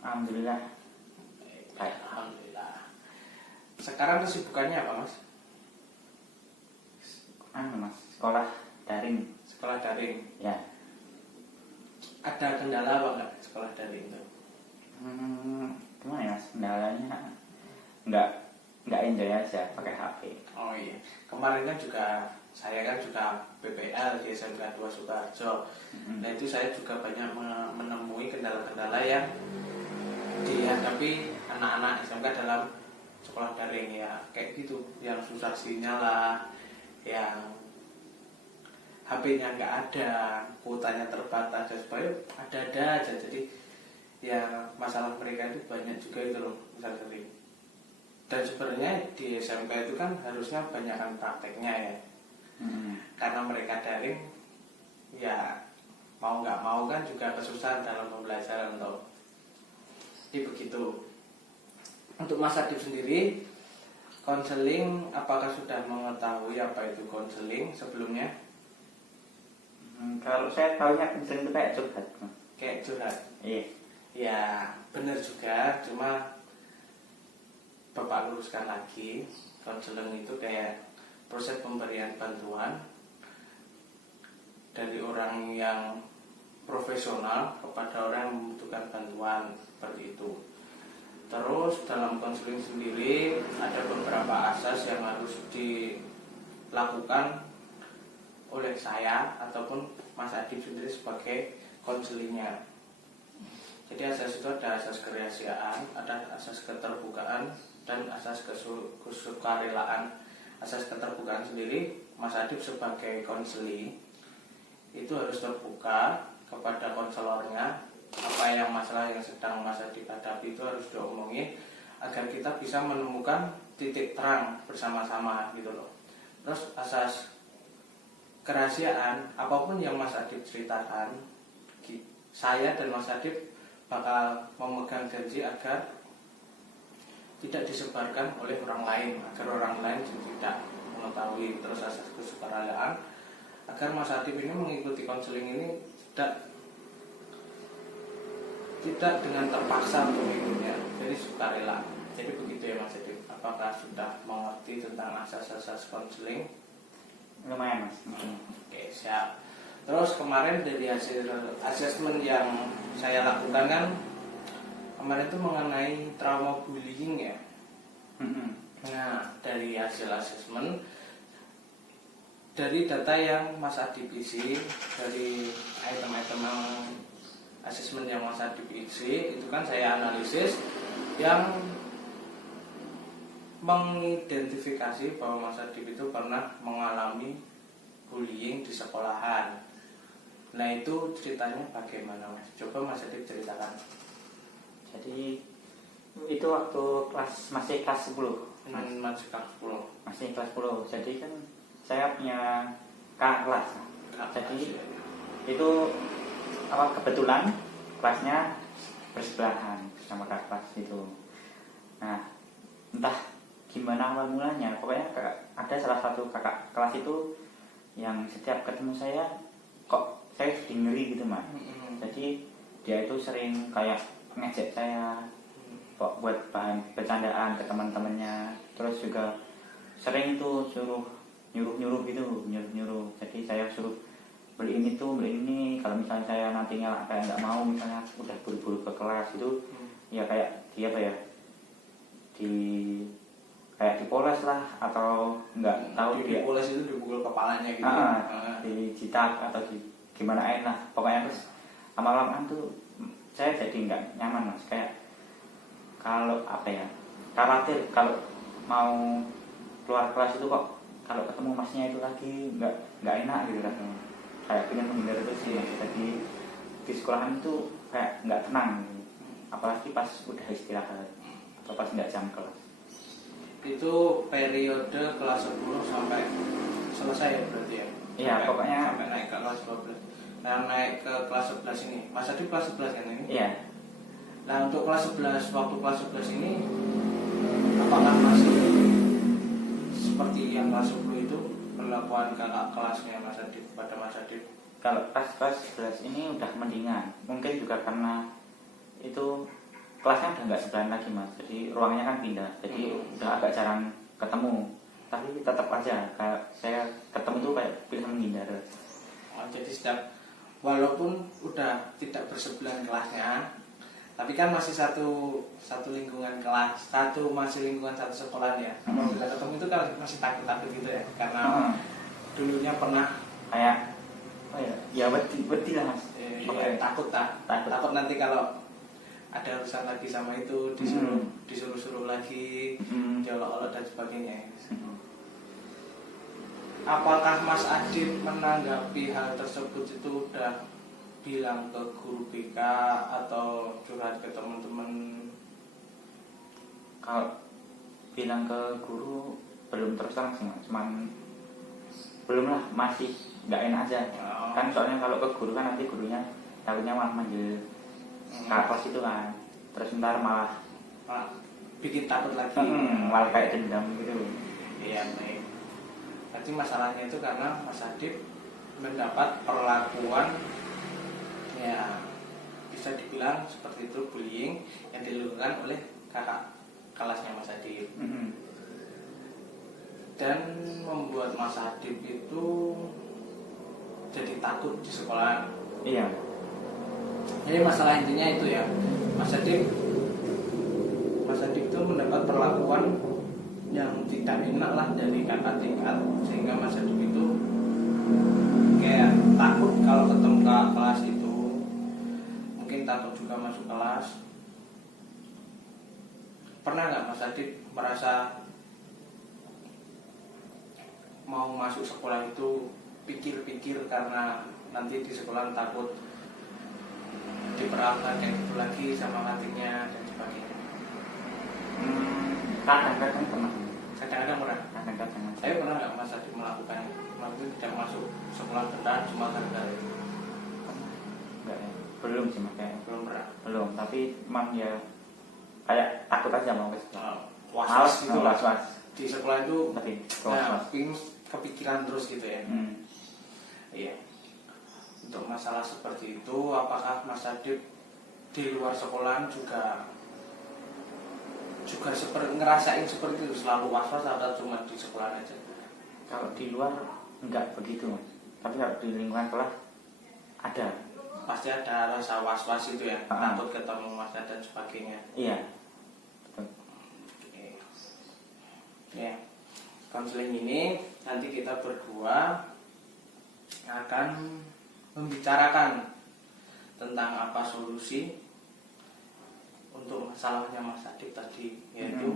Alhamdulillah. Baik, alhamdulillah. Sekarang kesibukannya apa, Mas? Mas, sekolah daring. Sekolah daring. Ya. Ada kendala apa enggak sekolah daring itu? Gimana ya, Mas? Kendalanya nggak enjoy aja pakai HP. Oh iya. Kemarin kan juga saya kan juga PPL di SMK 2 Sukoharjo. Nah itu saya juga banyak menemui kendala-kendala yang dihadapi anak-anak SMK dalam sekolah daring ya, kayak gitu, yang susah sinyal lah, yang HP-nya nggak ada, kuotanya terbatas, dan sebagainya ada-ada aja. Jadi ya masalah mereka itu banyak juga itu loh, misal sering. Dan sebenarnya di SMK itu kan harusnya banyakkan prakteknya ya. Karena mereka daring, ya mau nggak mau kan juga kesusahan dalam pembelajaran toh. Jadi begitu. Untuk Mas Adib sendiri, konseling, apakah sudah mengetahui apa itu konseling sebelumnya? Kalau saya tahunya konseling itu kayak curhat. Kayak curhat? Iya. Ya benar juga, cuma Bapak luruskan lagi, konseling itu kayak proses pemberian bantuan dari orang yang profesional kepada orang yang membutuhkan bantuan, seperti itu. Terus dalam konseling sendiri ada beberapa asas yang harus dilakukan oleh saya ataupun Mas Adib sendiri sebagai konselingnya. Jadi asas itu ada asas kerahasiaan, ada asas keterbukaan, dan asas kesukarelaan. Asas keterbukaan sendiri, Mas Adib sebagai konseling itu harus terbuka kepada konselornya. Apa yang masalah yang sedang Mas Adib hadapi itu harus diomongin agar kita bisa menemukan titik terang bersama-sama gitu loh. Terus asas kerahasiaan, apapun yang Mas Adib ceritakan, saya dan Mas Adib bakal memegang janji agar tidak disebarkan oleh orang lain, agar orang lain tidak mengetahui. Terus asas kesukarelaan, agar Mas Adib ini mengikuti konseling ini tidak dengan terpaksa untuk mengikutnya, jadi sukarela. Jadi begitu ya Mas Adib. Apakah sudah mengerti tentang asas-asas konseling? Lumayan, Mas. Oke, siap. Terus kemarin dari hasil asesmen yang saya lakukan kan kemarin itu mengenai trauma bullying ya. Nah, dari hasil asesmen, dari data yang Mas Adib isi, dari item-item asesmen yang Mas Adib isi, itu kan saya analisis yang mengidentifikasi bahwa Mas Adib itu pernah mengalami bullying di sekolahan. Nah itu ceritanya bagaimana Mas? Coba Mas Adib ceritakan. Jadi itu waktu masih kelas 10. Masih kelas 10. Masih kelas 10. Jadi kan saya punya kakak kelas. Jadi itu kebetulan kelasnya bersebelahan sama kakak kelas itu. Nah, entah gimana awal mulanya, pokoknya ada salah satu kakak kelas itu yang setiap ketemu saya kok saya jadi ngeri gitu Mas. Jadi dia itu sering kayak ngejek saya buat bahan bercandaan ke teman-temannya. Terus juga sering itu suruh nyuruh gitu, jadi saya suruh beli ini, kalau misalnya saya nantinya kayak nggak mau, misalnya udah buru-buru ke kelas itu, ya kayak dia kayak dipoles lah, atau nggak tahu dia dipoles itu dipukul kepalanya gitu. Dijitak atau gimana lah pokoknya. Terus lama-lama tuh saya jadi nggak nyaman Mas, kayak kalau khawatir kalau mau keluar kelas itu kok kalau ketemu masnya itu lagi nggak enak gitu rasanya, kayak pengen menghindar itu sih Mas. Jadi di sekolahan itu kayak nggak tenang gitu. Apalagi pas udah istirahat atau pas nggak jam kelas. Itu periode kelas 10 sampai selesai ya berarti ya? Iya, pokoknya sampai naik ke kelas 12. Nah, naik ke kelas 11 ini, Mas Adib kelas 11 kan ini? Iya. Nah, untuk kelas 11, waktu kelas 11 ini apakah masih seperti yang kelas 10 itu perlakuan kakak kelasnya Mas Adib pada Mas Adib? Kalau kelas 11 ini udah mendingan. Mungkin juga karena itu kelasnya udah nggak sebelahan lagi Mas, jadi ruangnya kan pindah, jadi udah agak jarang ketemu, tapi tetap aja kayak saya ketemu tuh kayak bisa menghindar. Jadi walaupun udah tidak bersebelahan kelasnya, tapi kan masih satu lingkungan kelas, masih lingkungan satu sekolah ya. Kalau kita ketemu itu kan masih takut gitu ya, karena dulunya pernah Kayak ya wedi lah Mas. takut nanti kalau ada urusan lagi sama itu disuruh lagi, diolok-olok dan sebagainya. Apakah Mas Adit menanggapi hal tersebut itu udah bilang ke guru BK atau curhat ke teman-teman? Kalau bilang ke guru belum terus terang sih Mas, cuman belum lah, masih nggak enak aja. Kan soalnya kalau ke guru kan nanti gurunya takutnya malah manggil kakak kelas itu kan, terus ntar malah bikin takut lagi, malah kayak dendam gitu. Iya, baik. Berarti masalahnya itu karena Mas Adit mendapat perlakuan ya bisa dibilang seperti itu, bullying yang dilakukan oleh kakak kelasnya Mas Adit. Dan membuat Mas Adit itu jadi takut di sekolah. Iya. Jadi masalah intinya itu ya, Mas Adit itu mendapat perlakuan yang tidak enak lah dari kakak tingkat, sehingga Mas Adit itu kayak takut kalau ketemu kakak kelas itu, mungkin takut juga masuk kelas. Pernah nggak Mas Adit merasa mau masuk sekolah itu pikir-pikir karena nanti di sekolah takut diperlakukan kayak gitu lagi sama katingnya dan sebagainya? Kadang-kadang pernah. Kadang-kadang. Saya pernah nggak Mas Adit melakukannya? Waktu tidak masuk sekolah benar cuma gara-gara itu? Enggak ya, belum sih Mas, kayak Belum pernah. belum, tapi emang ya kayak takut aja mau ke sekolah. Was-was gitu lah. Was-was. Di sekolah itu Tapi kepikiran terus gitu ya. Iya. Untuk masalah seperti itu, apakah Mas Adit di luar sekolah juga ngerasain seperti itu, selalu was-was atau cuma di sekolah aja? Kalau di luar enggak begitu Mas, tapi kalau di lingkungan kelas ada. Pasti ada rasa was-was itu ya, takut ketemu masa dan sebagainya. Iya. Betul. Oke. Ya, konseling ini nanti kita berdua akan membicarakan tentang apa solusi untuk masalahnya Mas Adit tadi, yaitu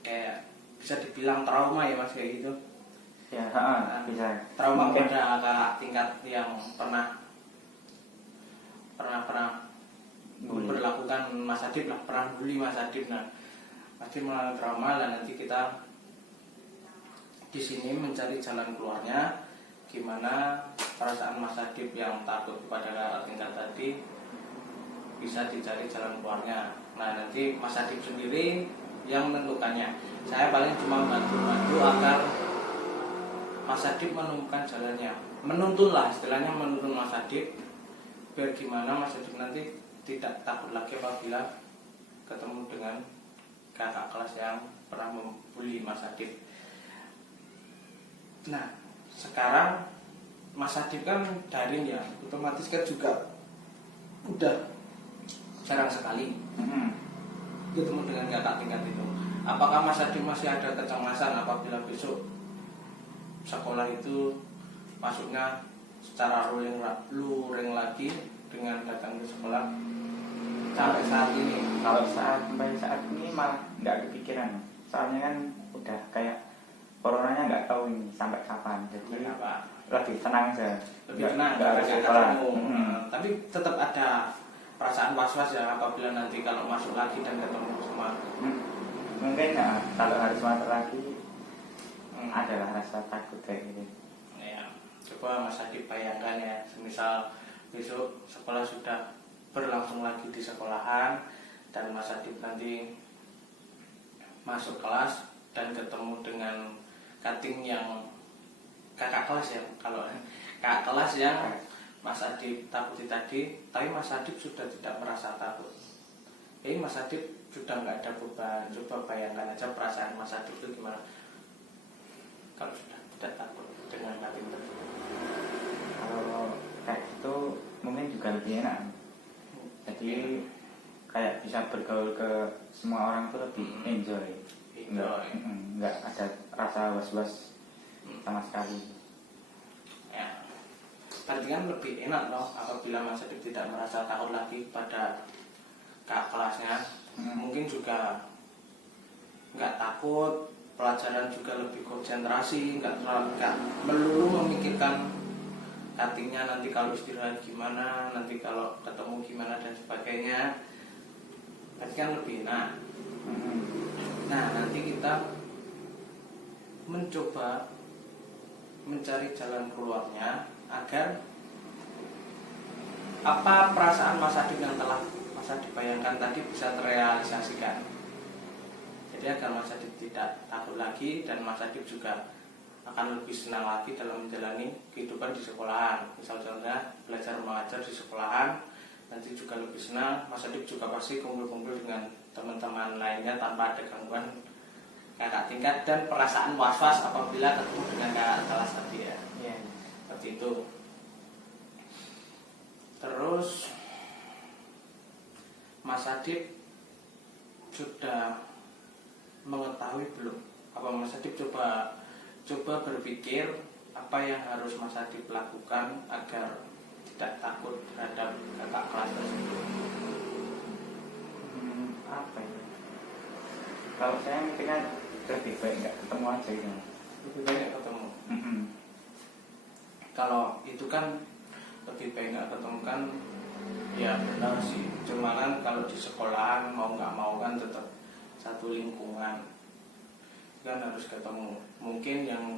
kayak bisa dibilang trauma ya Mas, kayak gitu. Ya, bisa. Trauma pada kakak tingkat yang pernah berlakukan Mas Adit lah, pernah bully Mas Adit. Nah, pasti melalui trauma, dan nanti kita di sini mencari jalan keluarnya, gimana perasaan Mas Adit yang takut kepada kakak tingkat tadi bisa dicari jalan keluarnya. Nah, nanti Mas Adit sendiri yang menentukannya. Saya paling cuma bantu-bantu agar Mas Adit menemukan jalannya, menuntun lah istilahnya, menuntun Mas Adit biar gimana Mas Adit nanti tidak takut lagi apabila ketemu dengan kakak kelas yang pernah membuli Mas Adit. Nah, sekarang Mas Adit kan daring ya, otomatis kan juga udah jarang sekali ketemu dengan kakak tingkat itu. Apakah Mas Adit masih ada kecemasan apabila besok sekolah itu masuknya secara luring lagi dengan datang ke sekolah sampai saat ini? Kalau sampai saat ini malah nggak kepikiran, soalnya kan udah kayak coronanya nggak tahu ini sampai kapan, jadi lebih tenang aja. Lebih tenang, nggak ketemu. Tapi tetap ada perasaan was-was ya apabila nanti kalau masuk lagi dan ketemu semua. Mungkin ya, kalau harus masuk lagi adalah rasa takut kayak gitu. Ya, coba Mas Adit bayangkan ya, semisal besok sekolah sudah berlangsung lagi di sekolahan dan Mas Adit nanti masuk kelas dan ketemu dengan cutting yang kakak kelas ya, kalau kakak kelas yang Mas Adit takuti tadi, tapi Mas Adit sudah tidak merasa takut. Mas Adib sudah nggak ada beban. Coba bayangkan aja perasaan Mas Adib itu gimana kalau sudah tidak takut dengan yatim tersebut. Kalau kayak gitu mungkin juga lebih enak. Jadi kayak bisa bergaul ke semua orang tuh lebih enjoy. Nggak ada rasa was-was sama sekali. Ya, berarti kan lebih enak loh apabila Mas Adib tidak merasa takut lagi pada kakak kelasnya. Mungkin juga nggak takut, pelajaran juga lebih konsentrasi, nggak melulu memikirkan hatinya nanti kalau istirahat gimana, nanti kalau ketemu gimana dan sebagainya. Berarti kan lebih enak. Nah, nanti kita mencoba mencari jalan keluarnya agar apa perasaan Mas Adib yang telah Mas Adib bayangkan tadi bisa terrealisasikan. Jadi agar Mas Adib tidak takut lagi dan Mas Adib juga akan lebih senang lagi dalam menjalani kehidupan di sekolahan. Misalnya belajar mengajar di sekolahan, nanti juga lebih senang. Mas Adib juga pasti kumpul-kumpul dengan teman-teman lainnya tanpa ada gangguan kakak tingkat dan perasaan was-was apabila ketemu dengan kakak kelas tadi ya. Seperti itu. Terus Mas Adib sudah mengetahui belum? Apa Mas Adib coba berpikir apa yang harus Mas Adib lakukan agar tidak takut terhadap kakak kelas tersebut? Apa ya? Kalau saya mikirnya lebih baik nggak ketemu aja gitu. Lebih baik ketemu. Kalau itu kan lebih baik nggak ketemu kan, ya benar sih. Cuma kan kalau di sekolahan mau nggak mau kan tetap satu lingkungan, kan harus ketemu. Mungkin yang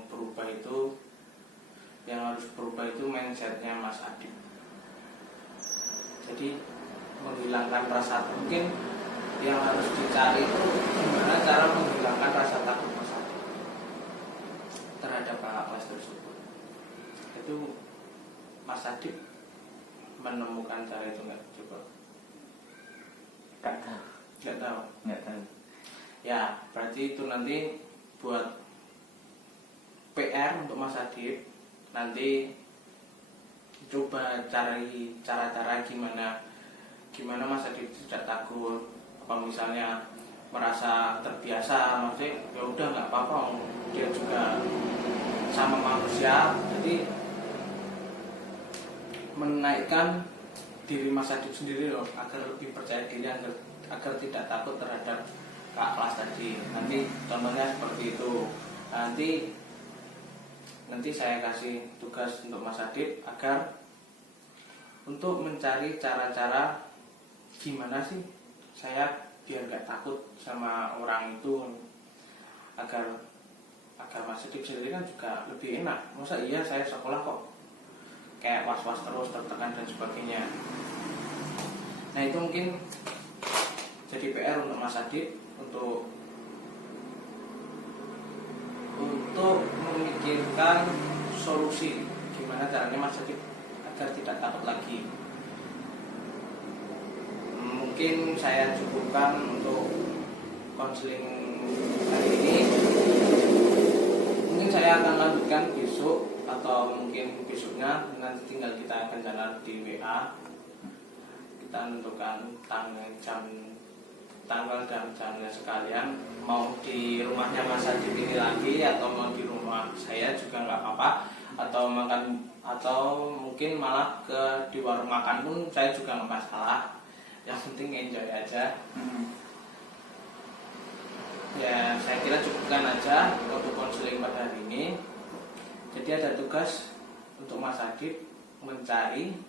harus berubah itu mindsetnya Mas Adib. Jadi menghilangkan rasa, mungkin yang harus dicari itu gimana cara menghilangkan rasa takut Mas Adib terhadap kakak kelas tersebut. Itu Mas Adib menemukan cara itu nggak? Coba. Nggak tahu. Ya, berarti itu nanti buat PR untuk Mas Adib. Nanti coba cari cara-cara gimana Mas Adib tidak takut. Apa misalnya merasa terbiasa, maksudnya ya udah nggak apa-apa, dia juga sama manusia. Jadi menaikkan diri Mas Adib sendiri loh, agar lebih percaya diri, agar tidak takut terhadap kakak kelas tadi. Nanti contohnya seperti itu. Nanti saya kasih tugas untuk Mas Adib agar untuk mencari cara-cara gimana sih saya biar nggak takut sama orang itu, agar Mas Adib sendiri kan juga lebih enak. Masa iya saya sekolah kok kayak was-was terus, tertekan dan sebagainya. Nah, itu mungkin jadi PR untuk Mas Adib untuk memikirkan solusi gimana caranya Mas Adib agar tidak takut lagi. Mungkin saya cukupkan untuk konseling hari ini. Mungkin saya akan lanjutkan besok atau mungkin besoknya, nanti tinggal kita rencana di WA. Kita menentukan tanggal dan jamnya sekalian. Mau di rumahnya Mas Adib ini lagi atau mau di rumah saya juga nggak apa-apa, atau mungkin malah di warung makan pun saya juga nggak masalah. Yang penting enjoy aja. Ya, saya kira cukupkan aja untuk konseling pada hari ini. Jadi ada tugas untuk Mas Adib mencari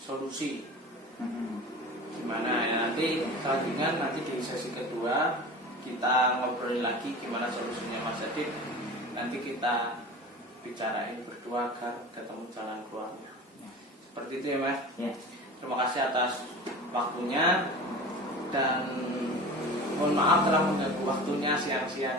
solusi. Gimana ya, nanti selanjutnya di sesi kedua kita ngobrol lagi gimana solusinya Mas Adib. Nanti kita bicarain berdua agar ketemu jalan keluarnya. Seperti itu ya Mas. Ya. Terima kasih atas waktunya dan mohon maaf telah mengganggu waktunya siang-siang.